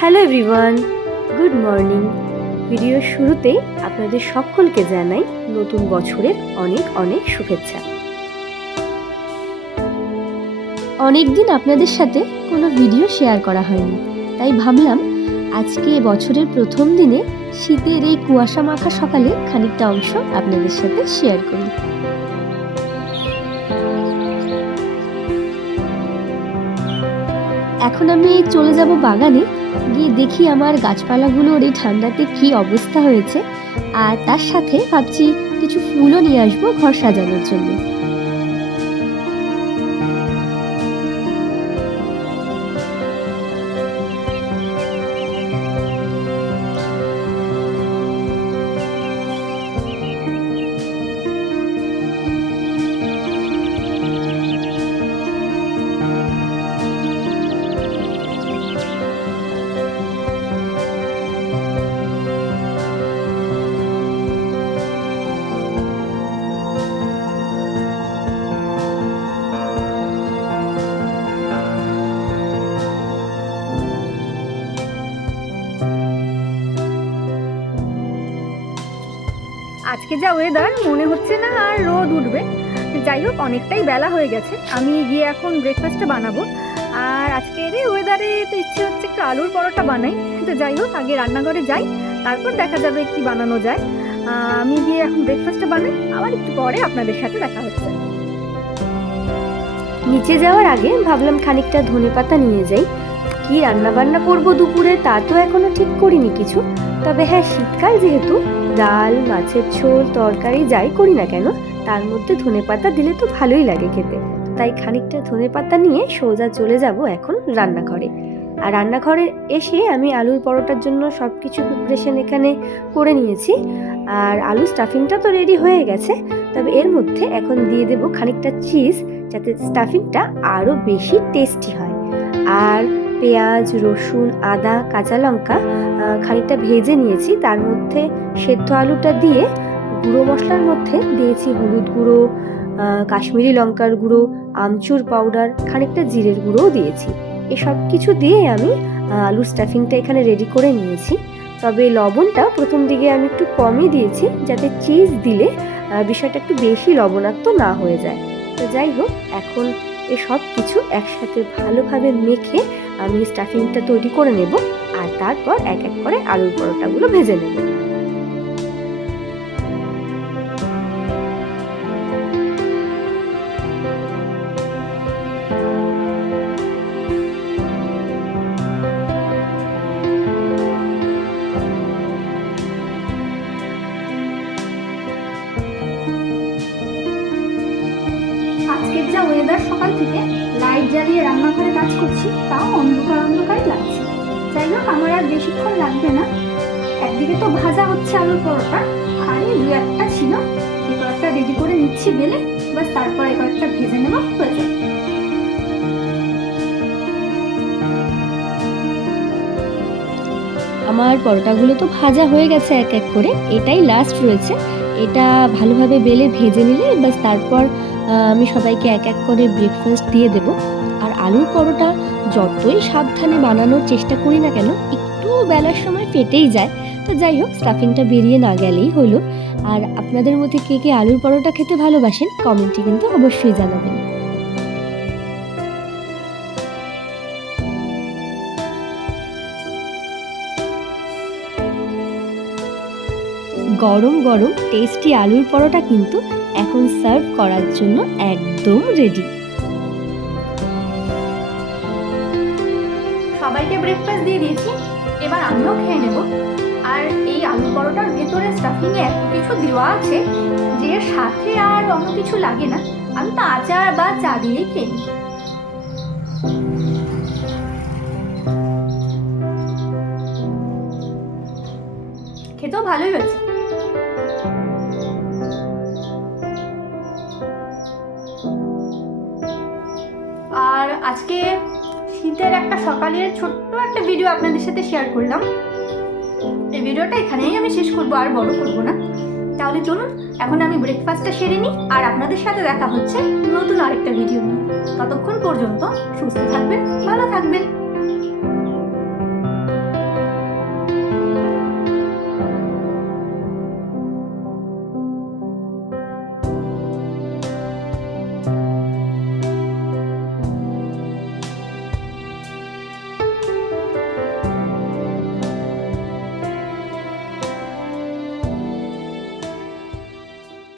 Hello everyone, good morning. ভিডিওর শুরুতে আপনাদের সকলকে জানাই নতুন বছরের অনেক অনেক শুভেচ্ছা। অনেক দিন আপনাদের সাথে কোনো ভিডিও শেয়ার করা হয়নি, তাই ভাবলাম আজকে বছরের প্রথম দিনে শীতের এই কুয়াশা মাখা সকালে খানিকটা অংশ আপনাদের সাথে শেয়ার করি। এখন আমি চলে যাব বাগানে। গিয়ে দেখি আমার গাছপালাগুলোর এই ঠান্ডাতে কি অবস্থা হয়েছে। আর তার সাথে ভাবছি কিছু ফুলও নিয়ে আসব ঘর সাজানোর জন্য। আজকে যা ওয়েদার মনে হচ্ছে না আর রোদ উঠবে। যাই হোক, অনেকটাই বেলা হয়ে গেছে। আমি গিয়ে এখন ব্রেকফাস্টটা বানাবো। আর আজকের এই ওয়েদারে তো ইচ্ছে হচ্ছে একটু আলুর পরোটা বানাই। তো যাই হোক, আগে রান্নাঘরে যাই, তারপর দেখা যাবে কি বানানো যায়। আমি গিয়ে এখন ব্রেকফাস্টটা বানাই, আবার একটু পরে আপনাদের সাথে দেখা হচ্ছে। নিচে যাওয়ার আগে ভাবলাম খানিকটা ধনে পাতা নিয়ে যাই। কি রান্না বান্না করব দুপুরে, তা তো এখনও ঠিক করিনি কিছু। তবে হ্যাঁ শীতকাল যেহেতু ডাল, মাছের ঝোল, তরকারি, যাই করি না কেন, তার মধ্যে ধনে পাতা দিলে তো ভালোই লাগে খেতে। তাই খানিকটা ধনে পাতা নিয়ে সোজা চলে যাব এখন রান্নাঘরে। আর রান্নাঘরে এসে আমি আলুর পরোটার জন্য সব কিছু প্রিপারেশন এখানে করে নিয়েছি। আর আলু স্টাফিংটা তো রেডি হয়ে গেছে। তবে এর মধ্যে এখন দিয়ে দেবো খানিকটা চিজ যাতে স্টাফিংটা আরও বেশি টেস্টি হয়। আর পেঁয়াজ, রসুন, আদা, কাঁচা লঙ্কা খানিকটা ভেজে নিয়েছি। তার মধ্যে সেদ্ধ আলুটা দিয়ে গুঁড়ো মশলার মধ্যে দিয়েছি হলুদ গুঁড়ো কাশ্মীরি লঙ্কার গুঁড়ো, আমচুর পাউডার খানিকটা জিরের গুঁড়োও দিয়েছি। এসব কিছু দিয়ে আমি আলুর স্টাফিংটা এখানে রেডি করে নিয়েছি। তবে লবণটা প্রথম দিকে আমি একটু কমই দিয়েছি, যাতে চিজ দিলে বিষয়টা একটু বেশি লবণাক্ত না হয়ে যায়। তো যাই হোক, এখন এসব কিছু একসাথে ভালোভাবে মেখে আমি স্টাফিংটা তৈরি করে নেব আর তারপর এক এক করে আলুর পরোটাগুলো ভেজে নেব। থেকে লাইট জ্বালিয়ে রান্নাঘরে কাজ করছি, তাও অন্ধকার অন্ধকারই লাগছে। যাই হোক আমার আর বেশিক্ষণ লাগবে না। একদিকে তো ভাজা হচ্ছে আলুর পরোটা, আর এই দু একটা ছিল। এই কয়েকটা রেডি করে নিচ্ছি বেলে বাস তারপর কয়েকটা ভেজে নেব হয়ে যাবে। আমার পরোটাগুলো তো ভাজা হয়ে গেছে এক এক করে, এটাই লাস্ট রয়েছে। এটা ভালোভাবে বেলে ভেজে নিলে বাস তারপর আমি সবাইকে এক এক করে ব্রেকফাস্ট দিয়ে দেব। আর আলুর পরোটা যতই সাবধানে বানানোর চেষ্টা করি না কেন, একটু বেলার সময় ফেটেই যায়। তো যাই হোক স্টাফিংটা বেরিয়ে না গেলেই হলো। আর আপনাদের মধ্যে কে কে আলুর পরোটা খেতে ভালোবাসেন কমেন্টে কিন্তু অবশ্যই জানাবেন। গরম গরম টেস্টি আলুর পরোটা কিন্তু এখন সার্ভ করার জন্য একদম রেডি সবাইকে ব্রেকফাস্ট দিয়ে দিয়েছি। এবার আমিও খেয়ে নেব। আর এই আলু পরোটার ভেতরে স্টাফিংয়ে এত কিছু দেওয়া আছে যে সাথে আর অন্য কিছু লাগে না। আমি তো আচার বা চা দিয়েই খেয়ে খেতেও ভালোই হয়েছে। আজকে শীতের একটা সকালের ছোট্ট একটা ভিডিও আপনাদের সাথে শেয়ার করলাম। এই ভিডিওটা এখানেই আমি শেষ করব, আর বড় করব না। তাহলে চলুন, এখন আমি ব্রেকফাস্টটা সেরে নিই, আর আপনাদের সাথে দেখা হচ্ছে নতুন আরেকটা ভিডিও নিয়ে। ততক্ষণ পর্যন্ত সুস্থ থাকবেন, ভালো থাকবেন।